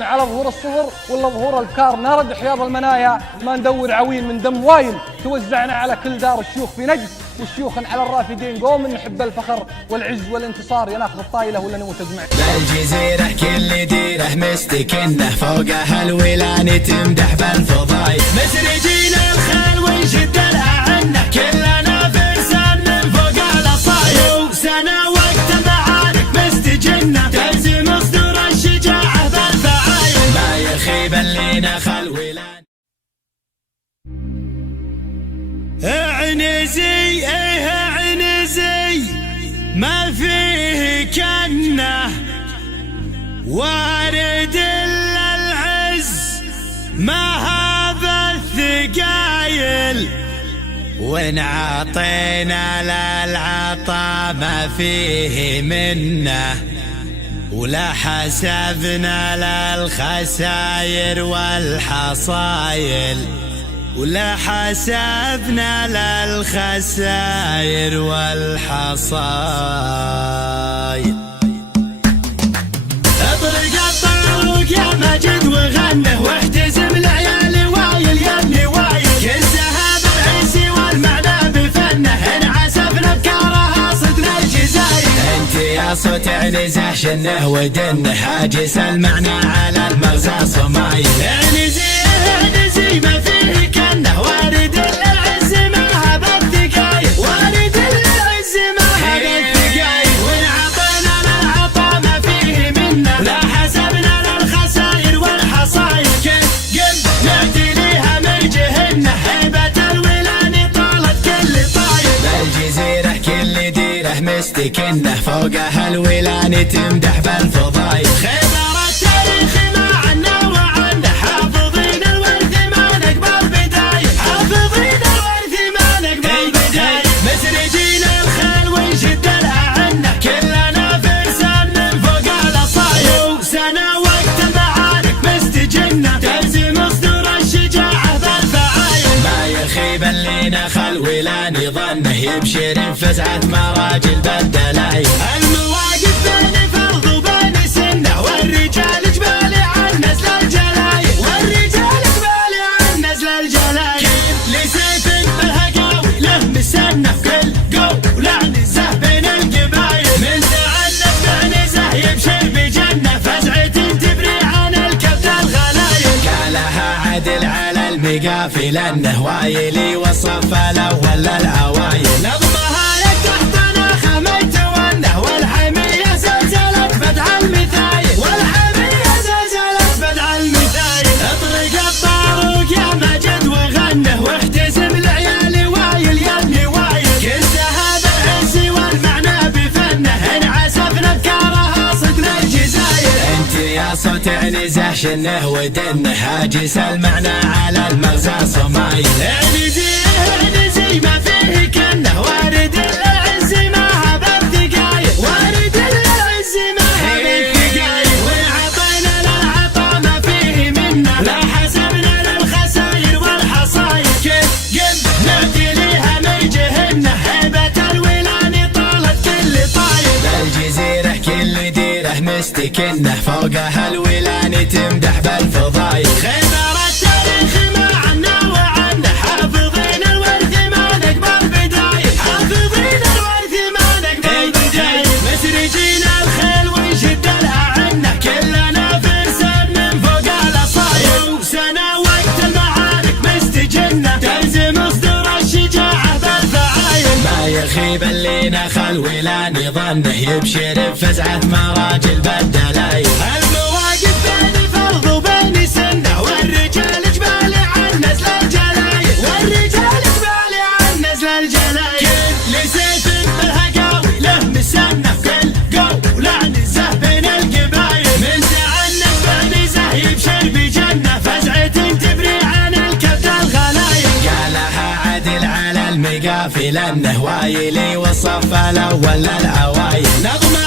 على ظهور الصفر ولا ظهور البكار، نرد حياض المنايا ما ندور عوين من دم وايل، توزعنا على كل دار الشيوخ في نجد والشيوخ على الرافدين، قوم نحب الفخر والعز والانتصار، يا ناخذ الطايله ولا نموت اجمعين. بالجزيره كل ديره مستكنه فوقها الولان تمدح بالفضايل، مسرجين الخيل ونشد الاعنه كلنا فرسان من فوق الاصايل، وسنه وقت المعارك مستجنه تلزم صدور الشجاعه بالفعايل، ما يخيب اللي خل ولان عنزي عنزي ما فيه كنه وارد الا العز ما هذا الثقايل، وان عطينا للعطا ما فيه منه ولا حسبنا للخساير والحصايل، ولا حسبنا للخساير والحصايل. اطرق الطروق يا مجد وغنه واحتزم العيال وايل يا ابني وايل، كل سهاب العيسي والمعنى بفنه ان عسفنا بكارها صدنا الجزاير، انت يا صوت عنزه شنه ودنه حاجس المعنى على المغزى صمايل، عنزي عنزي ما فيه كنه وارد العز ما هذا الثقايل، وارد العز ما هذا الثقايل، وان عطينا للعطا ما فيه منه لا حسبنا للخساير والحصايل، كيف قم نأتي ليها من جهنه هيبة الولان طالت كل طايل، بالجزيرة كل ديرة مستكنه فوقها الولان تمدح بالفضايل، خبر التاريخ ما عنا وعنه حافظين الورث ما نقبل بدايل، حافظين الورث ما نقبل بدايل، مسرجين الخيل ونشد الاعنه كلنا فرسان من فوق الاصايل، وسنه وقت المعارك مستجنه تلزم صدور الشجاعه بالفعايل، ما يخيب اللي نخل ولان ظنه يبشر فزعه مراجل بالدلايل، المواقف بين فرض وبين سنه والرجال جبال عن نزل الجلايل، والرجال جبال عن نزل الجلايل، كل سيف بالهقاوي له مسنه كل قول عنزه بين القبايل، من تعنف عنزه يبشر بجنه فزعه تبري عن الكبد الغلايل، قالها عدل على المقافل انه وايلي والصف الاول للاوايل، نظمها لك تحتنا خميت ونه والحميه زلزلت بدع المثايل، والحميه زلزلت بدع المثايل، اطرق الطاروق يا مجد وغنه واحتزم العيال وايل يا ابني وايل، كل سهاب العيسي والمعنى بفنه ان عسفنا بكارها صدنا الجزاير، انت يا صوت عنزه شنه ودنه حاجس المعنى على المغزى صمايل، عنزي عنزي ما فيه كنه وارد العز ما هذا الثقايل، وارد العز ما هذا الثقايل، وان عطينا للعطا ما فيه منه لا حسبنا للخساير والحصايل، كيف قم نأتي ليها من جهنه هيبة الولان طالت كل طايل، بالجزيرة كل ديرة مستكنه فوقها الولان تمدح بالفضايل، خبر التاريخ ما عنا وعنه حافظين الورث ما نقبل بدايل، حافظين الورث ما نقبل بدايل، مسرجين الخيل ونشد الاعنه كلنا فرسان من فوق الاصايل، وسنه وقت المعارك مستجنه تلزم صدور الشجاعه بالفعايل، ما يخيب اللي نخل ولان ظنه يبشر بفزعه مراجل بالدلايل، المواقف بين فرض وبين سنه والرجال جبال عن نزل الجلايل، والرجال جبال عن نزل الجلايل، كل سيف بالهقاوي له مسنه كل قول عنزه بين القبايل، من تعنف عنزه يبشر بجنه فزعه تبري عن الكبد الغلايل، قالها عدل على المقافل انه وايلي والصف الاول للاوايل، نظمه